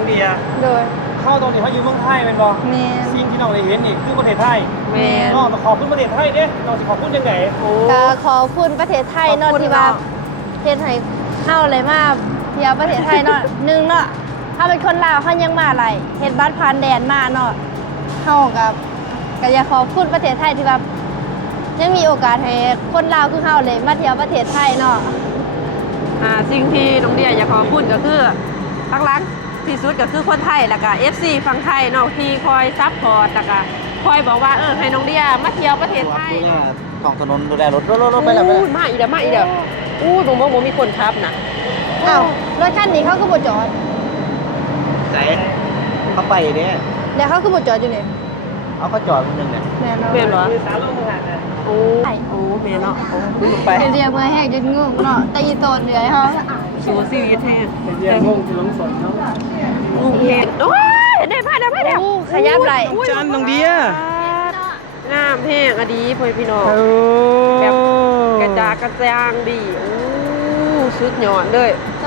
เดียโดยเข้าตรงนี้เขาอยู่เมืองไทยเป็นบ่แม่สิ่งที่น้องได้เห็นนี่คือประเทศไทยแม่น้องต้องขอบคุณประเทศไทยเด้น้องสิขอบคุณจังได๋ก็ขอบคุณประเทศไทยเนาะที่ว่าเฮ็ดให้เฮาเลยมาเที่ยวประเทศไทยเนาะหนึ่งเนาะถ้าเป็นคนลาวเฮายังมาหลายเฮ็ดบัตรผ่านแดนมาเนาะเฮาก็อยากขอบคุณประเทศไทยที่ว่ายังมีโอกาสให้คนลาวคือเฮาเลยมาเที่ยวประเทศไทยเนาะสิ่งที่น้องเดียอยากขอพูดก็คือหลักๆที่สุดก็คือคนไทยแล้วก็ FC ฝั่งไทยเนาะที่คอยซัพพอร์ตแล้วก็คอยบอกว่าให้น้องเดียมาเที่ยวประเทศไทยท้องถนนดูแลรถไปแล้วมาอีกแล้วบ่มีคนขับนะอ้าวรถคันนี้เขาก็บ่จอดใจเขาไปเด้แล้วเขาก็บ่จอดอยู่นี่เอาก็จอดคนนึงเนี่ยแม่เนาะแม่นบ่สาลงมือหักนะโอ้แม่เนาะไปเรียกมาแหกจนงงเนาะแต่อีโตนเหนื่อยเฮาสู้ชีวิตแท้เรียกงงสิลงสนเนาะงงเฮ็ดโอ้ยได้พาได้ขยับไหลจันน้องเดียน้ำแห้งอดีพ่อพี่น้องแบบกระจากระจางดีสุดยอดเลยโต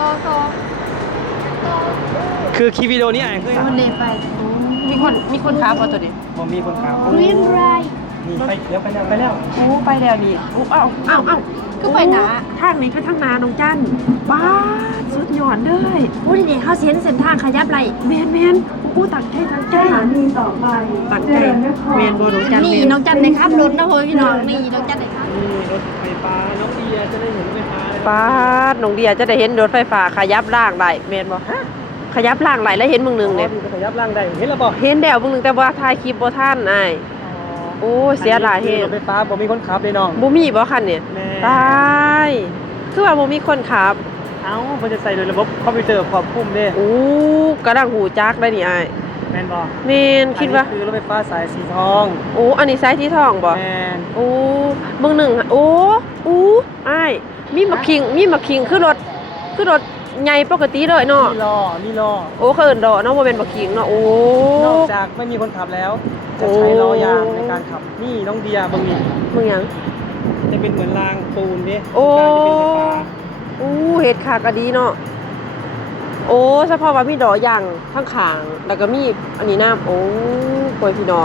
คือคลิปวิดีโอนี้เคยมันเดไปมีคนขับบ่ตัวนี้บ่มีคนขับกรีนไรนี่ไปเดี๋ยวไปแล้วไปแล้วนี่เอ้าก็ไปหนาทางนี้ก็ทางนาน้องจันบ้าสุดยอดเลยนี่เขาเส้นทางขยับไหลแมนตั้งใจมีต่อไปตั้งใจแมนบ่น้องจันนี่น้องจันเลยครับรถนะเฮ้ยพี่น้องนี่น้องจันเลยครับนี่รถไฟฟ้าน้องเดียจะได้เห็นไฟฟ้าป้าน้องเดียจะได้เห็นรถไฟฟ้าขยับล่างได้แมนบ่ขยับล่างไหลแล้วเห็นมึงนึงเนี่ยขยับล่างได้เห็นแล้วบ่เห็นแล้วมึงนึงแต่ว่าถ่ายคลิปบ่ทันอ้ายโอ้เสียหลายเฮ็ดรถไฟฟ้าบ่มีคนขับเลยน้องบ่มีบ่คันเนี่ยตายคือว่าบ่มีคนขับเอ้ามันจะใส่โดยระบบคอมพิวเตอร์ควบคุมเด้กระดังหูจักได้นี่อ้ายแม่นบ่แม่นคิดว่าคือรถไฟฟ้าสายสีทองอันนี้สายสีทองบ่แม่นมึงนึงอ้ายมีมาคิงคือรถใหญ่ปกติเลยเนาะนี่ล้อเขาเอิ้นดอเนาะบ่แม่นบักขิงเนาะนอกจากไม่มีคนขับแล้วจะใช้ล้อยางในการขับนี่น้องเดียเบิ่งนี่มึงหยังจะเป็นเหมือนรางปูนเด้การจะเป็นไฟฟ้าเฮ็ดคักก็ดีเนาะเฉพาะว่ามีดอยางข้างๆแล้วก็มีอันนี้น้ำป่วยพี่น้อง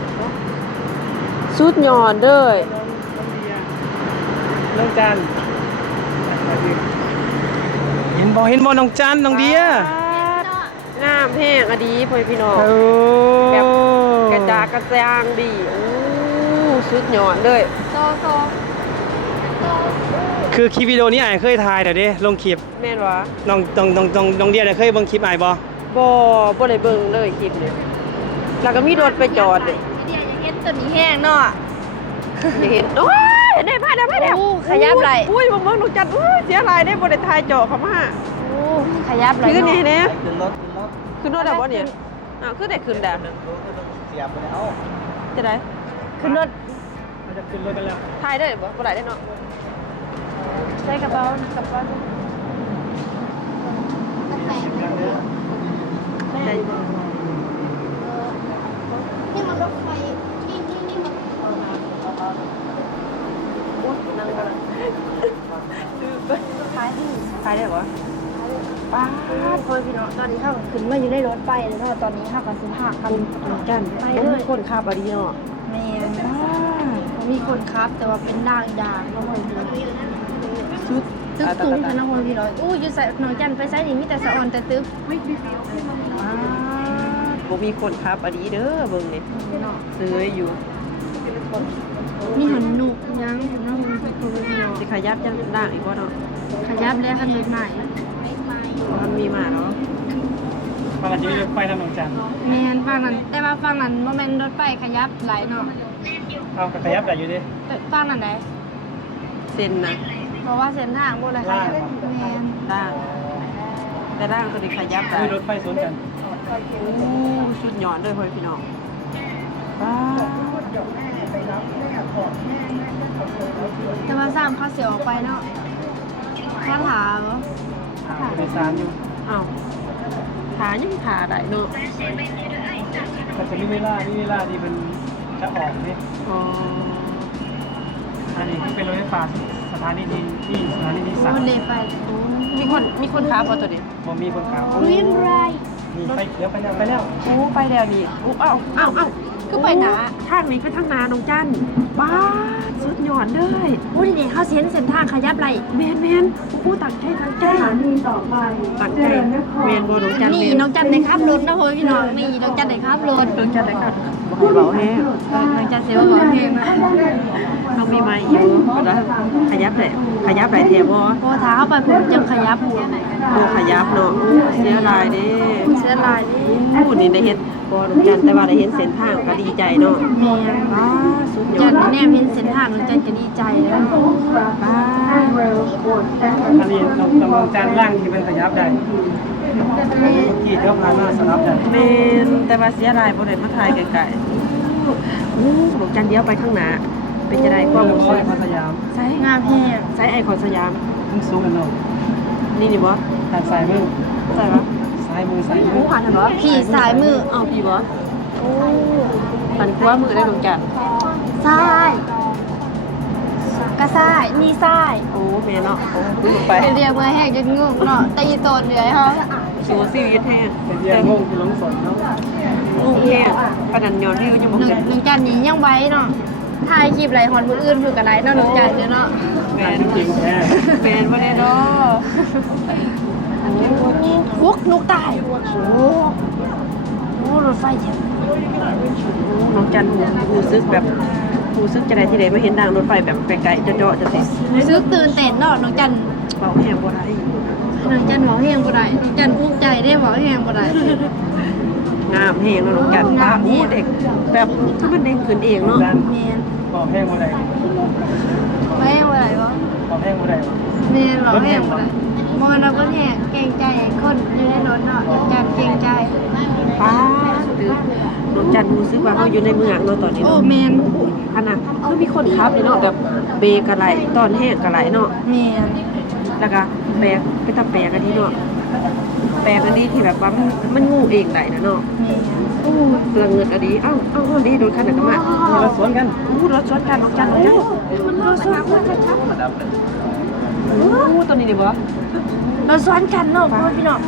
สุดยอดเด้อน้องจันเห็นบ่น้องจันน้องเดียน้ำแห้งอดีพ่อพี่น้องแบบกระจากกระจางดีสุดยอดเลยโตคือคลิปวิดีโอนี้เคยถ่ายแต่เด้ลงคลิปแม่นวะน้องเดียเคยเบิ่งคลิปบ่บ่ได้เบิ่งเลยคลิปนี้แล้วก็มีรถไปจอดเลยเดียยังเห็นตัวนี้แห้งเนาะอยากเห็นได้พาได้ขยับไหลเบิ่งลูกจันเสียหลายได้บ่ได้ถ่ายจอเข้ามาขยับไหลขึ้นนี่ขึ้นรถแล้วบ่เนี่ยขึ้นได้ขึ้นแล้วเสียบไปแล้วจะได้ขึ้นรถจะขึ้นรถกันแล้วถ่ายได้บ่ได้เนาะใส่กระเป๋านี่มันรถไฟที่มันถ่ายได้บ่ป้าพ่อพี่น้องตอนนี้ข้าวขึ้นมาอยู่ในรถไฟเลยเนาะตอนนี้ข้าวกับสิบห้ากันจันไปเลยคนขับอะดีเนาะแม่มีคนขับแต่ว่าเป็นนางยางน้องคนพี่สุดตึ๊บสูงค่ะน้องคนพี่น้อยอยู่ใส่น้องจันไปใส่นี่มีแต่สะออนแต่ตึ๊บบ่มีคนขับอะดีเด้อเบิ่งนี่ซื้ออยู่มีหันหนุกยังน้องคนพี่น้อยสิขยับยังได้อีกบ่เนาะขยับแล้วคันรถใหม่มันมีมาเนาะฟังจะมีรถไฟทางหนองจันแม่นฟังนั้นแต่ว่าฟังนั้นโมเมนต์รถไฟขยับหลายเนาะเอาขยับได้อยู่ดิฟังนั้นไหนเส้นนะเพราะว่าเส้นทางหมดเลยค่ะแม่นด่างแต่ด่างตัวนี้ขยับได้มีรถไฟสวนกันสุดยอดเลยพี่น้องแต่ว่าสร้างข้าวเสียวออกไปเนาะข้าถามโดยสารอยู่ขายังขาได้เนาะมันจะมีเวลาที่มันจะออกนี่อันนี้เป็นรถไฟฟ้าสถานีที่สถานีที่3 เลยไปมีคนขับตัวนี้บ่มีคนขับกรีนไรนี่ไฟเดี๋ยวไปแล้วโอ้ไปแล้วนี่โอ้เอ้าก็ไปหนาทางนี้ไปทางนาน้องจันบ้าสุดยอดเลยโอ้ยนี่เขาเส้นทางขยับไหลแมนโอ้ตั้งใจตั้งใจตั้งใจแมนบ่น้องจันนี่น้องจันได้ขับรถนะพ่อพี่น้องนี่น้องจันได้ขับรถน้องจันได้ครับบ่เบาแห้งน้องจันเสียว่าบอกเพลงนะน้องมีไม้อยู่แล้วขยับได้แถบบ่พอท้าเข้าไปผมยังขยับโอ้ขยับเนาะเสียลายเด้เสื้อลายนี่พูดนี่ได้เห็นบ่น้องจันแต่ว่าได้เห็นเส้นทางก็ดีใจเนาะแม่บ้าสุดยอจัดนแนมเห็นเส้นทางน้องจันจะดีใจเลยบ้าอันนี้น้องจันล่างที่เป็นขยับได้กี่เที่ยวผ่านมาสลับได้แม่นแต่ว่าเสียลายบ่ได้มาถ่ายไกลๆน้องจันเดียวไปข้างหน้าเป็นจะได้ความรู้ร้อสึยกพัทยามใช่งามแห้งใช้ไอคอนสยามมึงสูงกันเนาะนี่บ่ทางซ้ายมือใช่ปะซ้ายมือผู้ผ่านทันบ่พี่สายมืออ้าวพี่บ่โอ้ปันขวามือได้น้องจันซ้ายกระซ้ายมีซ้ายโอ้แม่เนาะโอ้ดูไปเรียกมาแห้งจนงงเนาะตีโตนเหนื่อยเขาสูซีวิตแท้เป็นเรียนงงคือลงสนเนาะลูกแท้ปานนั้นยอดวิวยังบ่หนึ่งเกินหนึ่งจันนี้ยังไว้เนาะถ่ายคลิปไรฮอนบุญอื่นเพื่อกันไรเนาะหนึ่งจันเนาะแม่จริงแท้แม่บ่ได้เนาะฟุกนุกตายโอ้รถไฟเจ็บน้องจันรู้สึกแบบรู้สึกจะได้ที่ใดมาเห็นทางรถไฟแบบไกลๆเจาะๆจะสิซื้อตื่นเต้นเนาะน้องจันเบาแห้งบ่ได้น้องจันหมอเฮงบ่ได้น้องจันภูมิใจได้หมอเฮงบ่ได้งามแห้งเนาะน้องจันป้าโอ้เด็กแบบคือมันเด้งขึ้นเองเนาะแมนบอกแห้งบ่ได้ไม่เฮงบ่ได้บ่บอกแห้งบ่ได้แมนหมอเฮงบ่ได้มองเราก็แห้งเก่งใจคนอยู่ในรถเนาะน้องจันเก่งใจป้าคือน้องจันรู้สึกว่าเขาอยู่ในเมืองเนาะตอนนี้โอ้เนาะแมนอันน่ะคือมีคนขับนี่เนาะแบบเบรกกะไหลตอนแห้งกะไหลเนาะแมนแล้วก็แปลกไปทำแปลกอันนี้เนาะแปลกอันนี้ที่แบบว่ามันงูเองไหลนะเนาะแมนโอ้เปลืองเงินอันนี้เอ้าดีโดนขนาดนั้นมาเราสวนกันอู้รถชนกันน้องจันน้องจันมันรถชนกันชัดอู้ตัวนี้ดิบ่เราซ้อนกันเนาะพ่อพี่น้อง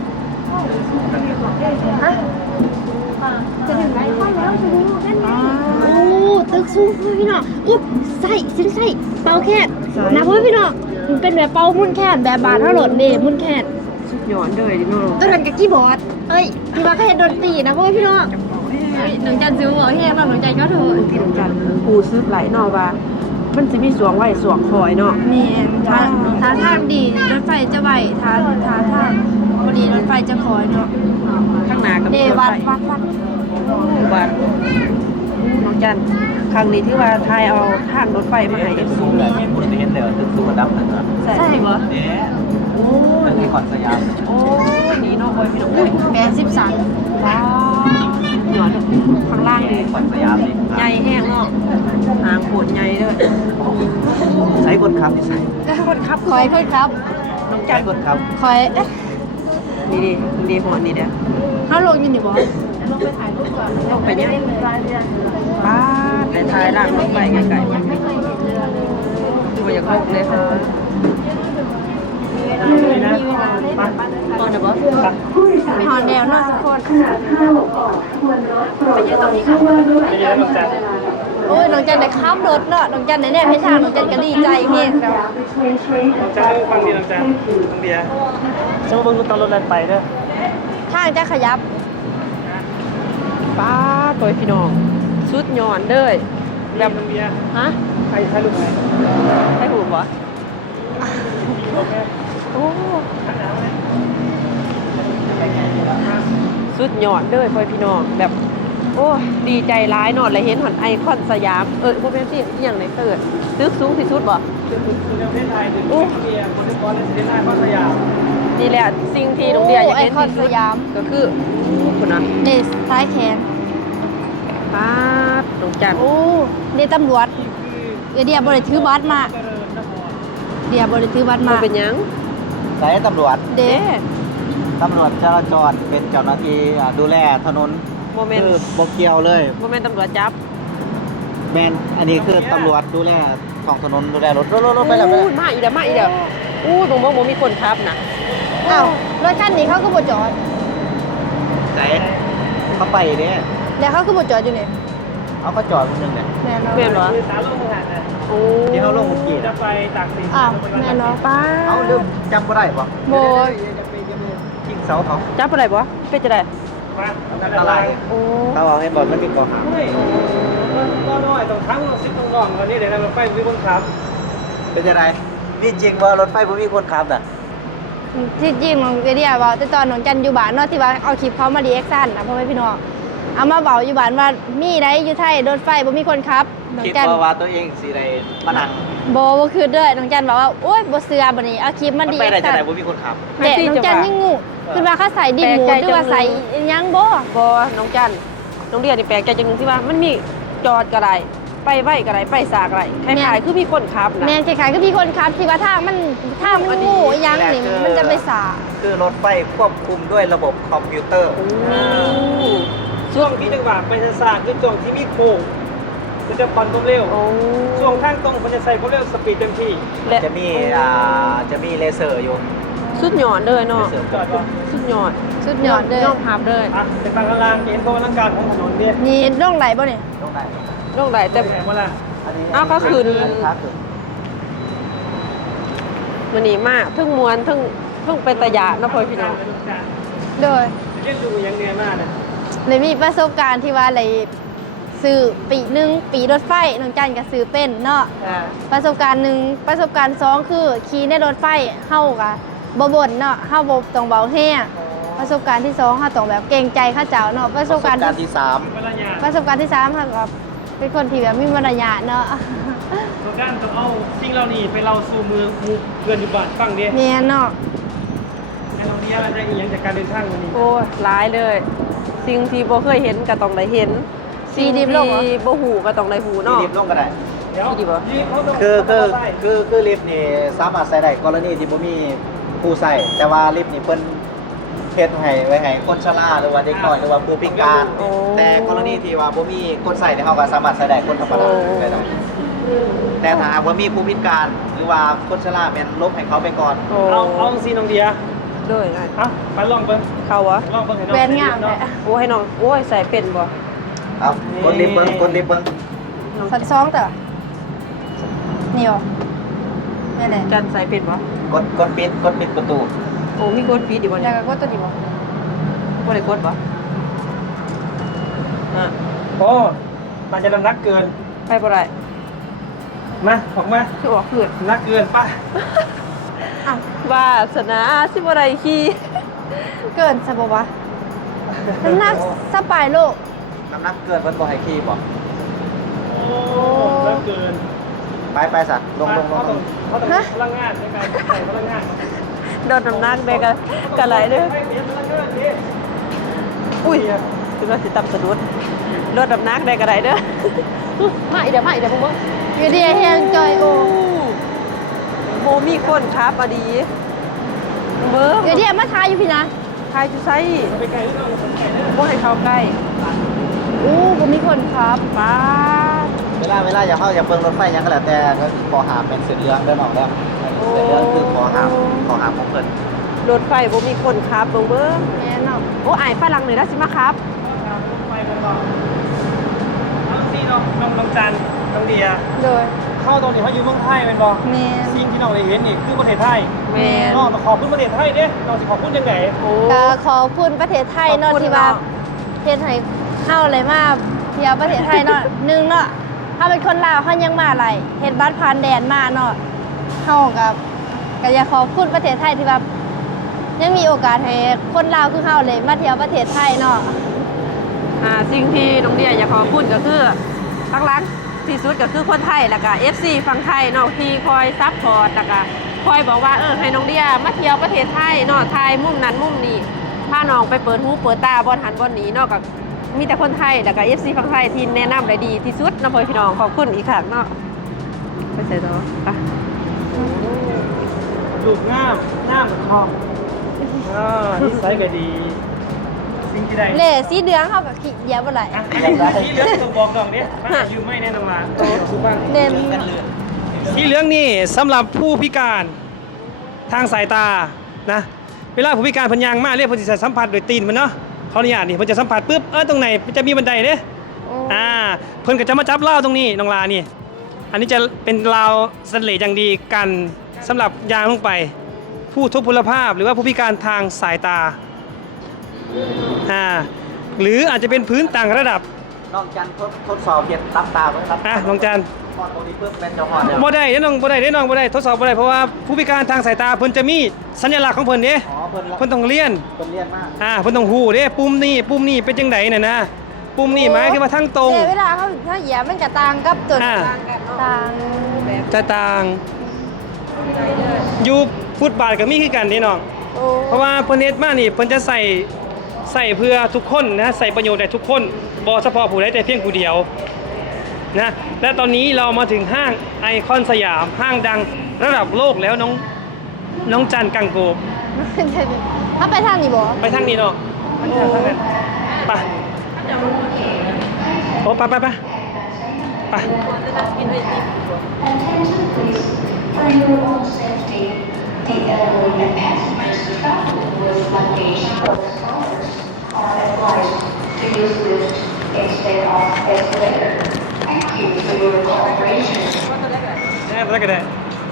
ฮะจะถึงไหนค่อยแล้วจะดูนั่นไงโอ้ตึกสูงพ่อพี่น้องอุ๊บใส่เส้นใส่เป่าแค่นะพ่อพี่น้องมันเป็นแบบเป่ามุ่นแค่แบบบาดเท่าหล่นเดมุ่นแค่สุดยอดเลยดิเนาะตัวนั้นกับคีย์บอร์ดเอ้ยที่ว่าแค่ดนตรีนะพ่อพี่น้องหนังจันซื้อบอกให้เราหนังจันก็ถูกที่น้องจันกูซื้อไหลเนาะว่ามันจะมีสวงไว้สวงคอยเนาะมีท้าทางดีรถไฟจะไหวท้าทางพอดีรถไฟจะคอยเนาะข้างหน้าก็เดมีรถวัดไฟวัดวัดน้องจันครั้งนี้ที่ว่าทายเอาทางรถไฟมาให้สูงเลยมีบุรีเห็นเดี๋ยวตึกสูงระดับหนึ่งนะใช่บ่เนี่ยโอ้มันมีขอนสยามโอ้นี่เนาะบอยพี่น้องเอ้ย 83 ว้าวหยอดข้างล่างนี่ขอนสยามนี่ใหญ่แห้งเนาะหางโหดใหญ่เด้อใช้คนขับที่ใส่คนขับคอยเพื่อนครับน้องใช้จันคนขับคอยเอ๊ะนี่ดิหอนนี่เด้อเขาลงอยู่นี่บอสลงไปเนี่ยป้าดไปทายล่างรถไฟไกลๆตัวอย่างลกเลยค่ะนี่นะไปตอนเดี๋ยวบ่หอนแนวเนาะทุกคนไปยืนแล้วน้องจันโอ้ยน้องจันได้ข้ามรถเนาะน้องจันเนี่ยให้ทางน้องจันก็ดีใจเพียงแล้วน้องจันฟังดีน้องจันน้องเบียร์ช่างเบิ่งตอนรถแล่นไปเด้อทางจะขยับป้าดตัวพี่น้องสุดยอดเด้อแบบน้องเบียร์ฮะใครถ่ายรูปไหนให้หูบ่โอเคโอ้สุดยอดเด้อพ่อพี่น้องแบบโอ้ดีใจร้ายเนอนเลยเห็นหอนไอคอนสยามบ่แม่นสิอหย่างไหนเติร์ดตึกสูงที่สุดบ่คือประเทศไทยหนึ่งน้องเบียร์คนที่ก้อนในประเทศไทยพัทยานี่แหละสิ่งที่น้องเดียอยากไอเห็นคอนที่สสุดยามก็คือคนนั้นเดสท้ายแขนป้าดน้องจันโอ้เดตำรวจเดียบริถือบัตรมาเดียบริถือบัตรบ่มาเป็นหยังสายตำรวจเดตำรวจจราจรเป็นเจ้าหน้าที่ดูแลถนนบ่แม่นคือโบเกียวเลยบ่แม่นตำรวจจับแมนอันนี้คือตำรวจดูแลท้องถนนดูแลรถไปแล้วอู้มาอีกแล้วอู้ตรงบ่มีคนขับนะอ้าวรถคันนี้เขาก็บ่จอดใจเขาไปเนี่ยแล้วเขาคือบ่จอดอยู่นี่เอาก็จอดคนหนึงเนี่ยแม่นเนาะเปลี่ยนเหรอคือสารลงมือหันนะโอ้ที่เขาลงเมื่อกี้จะนะไปตากสินอ้าวแม่นเนาะป้าเอาลืมจำบ่ได้ปะโบทิ้งเสาเขาจับอะไรบ่เป็นจะได้มาอันตรายโอ้เขาเอาให้บอกมันมีกอหางไม่ก็น้อยต้องทั้งซิปต้องร่องตอนนี้เดี๋ยวเราไปวิบังคับเป็นยังไงนี่จริงว่ารถไฟบ่มีคนขับน่ะที่จริงน้องเดียเว้าแต่ตอนน้องจันอยู่บ้านเนาะที่ว่าเอาคลิปเขามารีแอคชั่นนะพ่อแม่พี่น้องเอามาเว้าอยู่บ้านว่ามีได้อยู่ไทยรถไฟบ่มีคนขับน้องคิดจันว่าตัวเองสิได้มานั่งบ่คือเด้อน้องจันบอกว่าโอ๊ยบ่เชื่อบัดนี้เอาคลิปมามันรีไปแอได้คจังชั่นไดบ่มีคนขับเด็กน้องจันยังงูคือว่าเขาใส่ดินหมูหรือว่าใส่อิหยังบ่บ่น้องจันน้องเดียนี่แปลกใจจังที่ว่ามันมีจอดก็ได้ไปไว้ก็ได้ไปสากก็ได้คล้ายๆคือมีคนขับนะแม่นคล้ายๆคือพี่คนขับที่ว่าทางมันงูอิหยังนี่มันจะไปสาคือรถไฟควบคุมด้วยระบบคอมพิวเตอร์ช่วงที่จังหวะไปศาสตร์คือช่วงที่มีโค้งมันจะผ่อนความเร็วโอ้ช่วงทางตรงมันจะใส่ความเร็วสปีดเต็มที่และจะมีเลเซอร์อยู่สุดยอดเลยเลเนาะเซอร์จอดก่อนสุดยอดสุดยอดเลยยอดภาพเลยอ่ะเป็นทางกลางเห็นโครงร่างกายของถนนเนี่ยนี่ร่องไหลบ่นี่ตรงไหนลงได้แต่แต่เวลาอันนี้อ้าวเขาคืนขาขึ้นมันนี่มากทึ่งมวนทึ่งเป็นตะยะเนาะพ่อพี่น้องโดยเล่นดูอย่างเดียวมากนะเลยมีประสบการณ์ที่ว่าอะไรซื้อปีหนึ่งปีรถไฟน้องจันก็ซื้อเป็นเนาะประสบการณ์หนึ่งประสบการณ์สองคือขี่ในรถไฟเฮากะบ่บ่นเนาะเฮาบ่ต้องเบาแห้งประสบการณ์ที่สองเฮาต้องแบบเกรงใจเข้าเจ้าเนาะประสบการณ์ที่สามเวลาอย่างประสบการณ์ที่สามเฮาก็เป็นคนที่แบบมีมารยาทเนาะตัวการต้องเอาสิ่งเหล่านี้ไปเราสู่มือเพื่อนอยู่บ้านฟังเดียแม่นเนาะงั้นเราเนี้ยเราจะอีกอย่างจากการเดินทางวันนี้โอ้หลายเลย สิ่งที่บ่เคยเห็นก็ต้องได้เห็นสิ่งที่บ่หูก็ต้องได้หูมีเนาะลิฟต์ลงก็ได้เดี๋ยวดีปะยืนเขาต้องคือลิฟต์นี่สามารถใส่ได้กรณีที่บ่มีผู้ใส่แต่ว่าลิฟต์นี่เพิ่นเฮ็ดให้ไว้ให้คนชราหรือว่าเด็กน้อยหรือว่าผู้พิการ แต่กรณีที่ว่าบ่มีคนใส่เนี่ยเฮาก็สามารถใส่ได้คนธรรมดาได้ดอกแต่ถ้าหากว่ามีผู้พิการหรือว่าคนชราแม่นลบให้เขาไปก่อนโอ้เอาซีน้องเดียด้วยไงฮะไปลองเบิ้งเขาวะลองเบิ้งให้น้องแว่นงามแหละโอ้ให้น้องโอ้ยใส่เป็นบ่ครับกดลิฟต์เบิ่งสันซองแต่นี่บ่แม่นแหละจันใส่เป็นบ่กดปิดประตูโอ้มีกดฟีดอยู่บ่แล้เนี่วย ก็กดตัวนี้บ่บ่ได้กดบ่อ่ะโอ้มันจะน้ำหนักเกินไปบ่ได้มาออกมาคือออกคืนน้ำหนักเกินป่ะอ้าววาสนาสิบ่ได้ขี่เกินซะบ่วะน้ำหนักสปายโลกน้ำหนักเกินเพิ่นบ่ให้ขี่บ่โอ้น้ำหนักเกินไปซะลงเขาต้องพลังงานในการใส่พลังงานโดนน้ำหนักได้ก็หลายเด้อให้เปลี่ยนพลังงานดิอุ้ยคือว่าสิตับสะดุดโดนน้ำหนักได้ก็ได้เด้อมาอีเดี๋ยวพวกมึงอยู่ดีแฮงจอยโอโมมีคนครับอดีเบิ่งอยู่ดีมาทายอยู่พี่นะทายจุไซไปไกลที่เราสนใจนะบ่ให้เข้าใกล้อู้บ่มีคนครับป้าดเวลาอย่าเข้าอย่าเบิ่งรถไฟหยังก็แล้วแต่ก็ขอหามเป็นเส้นเหลืองเด้อน้องเด้อเส้นเหลืองคือขอหามของเพิ่นรถไฟบ่มีคนครับเบิ่งเบิ่งแม่นเนาะโอ้อายฝรั่งนี่ล่ะสิมาครับไปกันต่อเอาซีน้องจันน้องเดียโดยเข้าตรงนี้เขาอยู่เมืองไทยเป็นบ่แม่นสิ่งที่น้องได้เห็นนี่คือประเทศไทยแม่นน้องต้องขอบคุณประเทศไทยเด้น้องสิขอบคุณยังไงโอ้ก็ขอบคุณประเทศไทยเนาะขอบคุณที่ว่าเนาะเฮ็ดให้เฮาเลยมาเที่ยวประเทศไทยเนาะ หนึ่งเนาะถ้าเป็นคนลาวเฮายังมาหลายเฮ็ดบัตรผ่านแดนมาเนาะเฮาก็อยากขอบคุณประเทศไทยที่แบบยังมีโอกาสให้คนลาวคือเฮาเลยมาเที่ยวประเทศไทยเนาะสิ่งที่น้องเดียอยากขอบคุณก็คือหลักๆที่สุดก็คือคนไทยแล้วก็ FC ฝั่งไทยเนาะที่คอยซัพพอร์ตแล้วก็คอยบอกว่าให้น้องเดียมาเที่ยวประเทศไทยเนาะถ่ายมุมนั้นมุมนี้พาน้องไปเปิดหูเปิดตาบ่หันบ่หนีเนาะก็มีแต่คนไทยแล้วก็ FC ฝั่งไทยที่แนะนำได้ดีที่สุดเนาะพ่อพี่น้องขอบคุณอีกครั้งเนาะไปใส่ต่อไปลูกงามเหมือนทองนิสัยก็ดี สิ่งที่ได้เล่สีเหลืองเฮาก็ขี้เหยียบบ่ไหลอ่ะสีเหลืองต้องบอกน้องเนี่ยมันอายุไม่แน่นอนมาสุภาพเน้นสีเหลืองนี่สำหรับผู้พิการทางสายตานะ เวลาผู้พิการเพันยางมาเรียกผู้ที่สัมผัสโดยตีนมันเนาะขออนุญาตนี่เพิ่นจะสัมผัสปุ๊บตรงไหนจะมีบันไดเด้เพิ่นก็จะมาจับเล่าตรงนี้น้องลานี่อันนี้จะเป็นราวสแตนเลสอย่างดีกันสำหรับยางลงไปผู้ทุพพลภาพหรือว่าผู้พิการทางสายตาหรืออาจจะเป็นพื้นต่างระดับน้องจันทดสอบเฮ็ดรับตาเบิ่งรับน้องจันฮอดตรงนี้ปุ๊บแม่นจะฮอดแล้วบ่ได้เด้น้องบ่ได้เด้น้องบ่ได้ทดสอบบ่ได้เพราะว่าผู้พิการทางสายตาเพิ่นจะมีสัญลักษณ์ของเพิ่นเด้อ๋อเพิ่นเพิ่นต้องเรียนเพิ่นเรียนมากเพิ่นต้องฮู้เด้ปุ่มนี่เป็นจังไดน่ะนะปุ่มนี่หมายถึงว่าทางตรงเวลาเขาเหยียบมันจะต่างกับตัวอ่าต่างจะต่างอยู่ฟุตบาทก็มีคือกันเด้น้องโอ้เพราะว่าเพิ่นเฮ็ดมานี่เพิ่นจะใส่เพื่อทุกคนนะใส่ประโยชน์แด่ทุกคนบ่เฉพาะผู้ใดแต่เพียงผู้เดียวนะและตอนนี้เรามาถึงห้างไอคอนสยามห้างดังระดับโลกแล้วน้องจันกังโกบถ้าไปทางนี้บ่ไปทางนี้เนาะไปโอ้ไปไป For your own safety, the elderly and passengers traveling with luggage or strollers are advised to use lift instead of escalator. Thank you for your cooperation. ไปก็ได้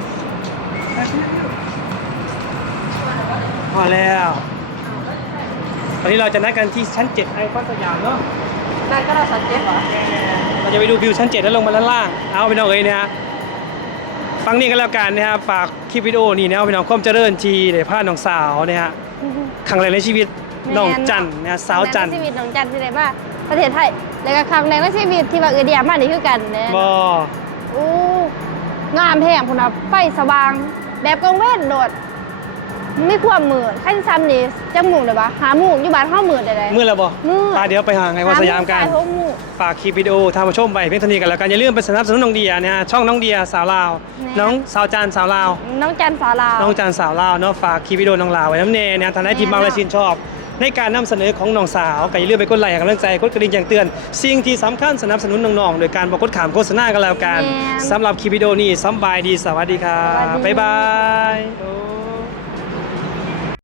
พอแล้วตอนนี้เราจะนัดกันที่ชั้น 7 ไอคอนสยามเนาะนั่นก็เราสังเกตเหรอเราจะไปดูวิวชั้น 7 แล้วลงมาด้านล่างเอาไปน้องเอ้ยนะฮะฟังนี่กันแล้วกันนะครับฝากคลิปวิดีโอนี่นะครับพี่น้องความเจริญทีเดี๋ยวพาน้องสาวเนี่ยฮะครั้งแรกในชีวิตน้องจันนะสาวจันครั้งแรกในชีวิตน้องจันที่ไหนบ้างประเทศไทยแล้วก็ครั้งแรกในชีวิตที่ว่าเดียมานี่คือกันเด้บออู้งามแท้พุ่นน่ะไฟสว่างแบบกลางเว้นโดดมีความมืดขั้นซ้ำนี่จังหมู่ได้ปะหาหมู่อยู่บ้านเฮามืดได้มือแล้วบอมืดเดี๋ยวไปหาไงวันสยามกันหหมู่ฝากคลิปวิดีโอทางผู้ชมไปเพียงเท่านี้กันแล้วกันอย่าลืมไปสนับสนุนน้องเดียนะฮะช่องน้องเดียสาวลาว น้องสาวจันสาวลาวน้องจันสาวลาวน้องจันสาวลาวเนาะฝากคลิปวิดีโอน้องลาวไว้น้ำเนยนะทางได้ทีมมาและชื่นชอบ ในการนำเสนอของน้องสาวก็อย่าลืมไปกดไลค์ให้กำลังใจกดกระดิ่งแจ้งเตือนสิ่งที่สำคัญสนับสนุนน้องๆโดยการบอกกดขามโฆษณากันแล้วกันสำหรับคลิปวิดีโอนี้สำบายดีสวัสดีครับบ๊ายบาย